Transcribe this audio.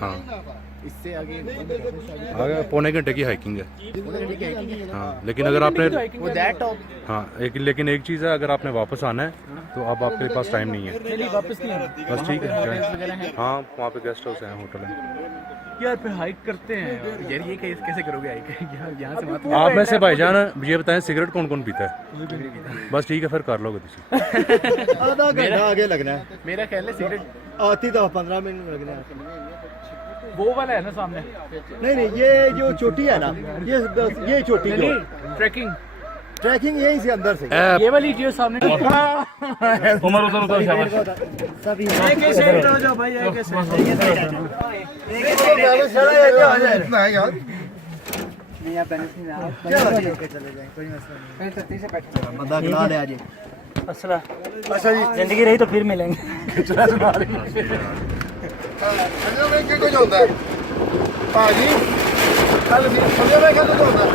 हाँ इससे आगे आगे पौने घंटे की हाइकिंग है। हाँ लेकिन अगर आपने वो दैट टॉप हाँ लेकिन एक चीज़ है, अगर आपने वापस आना है तो अब आपके पास टाइम नहीं है। वापस नहीं आना बस ठीक है वगैरह है हाँ वहाँ पे गेस्ट हाउस है, होटल है। यार फिर हाइक करते हैं यार। ये कैसे करोगे यहाँ से वहाँ तक? आप में से भाईजान ये बताएं सिगरेट कौन कौन पीता है? बस ठीक है फिर कर लोगे तुम। आधा घंटा आगे लगना है। मेरा ख्याल है सिगरेट आती तो 15 मिनट लगना है। वो वाला है ना सामने नहीं ये जो चोटी है ना, ये चोटी जो ट्रैकिंग ट्रैकिंग यहीं से अंदर से ये वाली जो सामने उमर उधर उधर शाबाश। सभी बंदा गिला ले आज। अच्छा जी जिंदगी रही तो फिर मिलेंगे। कुछ होता है भाजी कल भी सुनिए मैं क्या कुछ होता है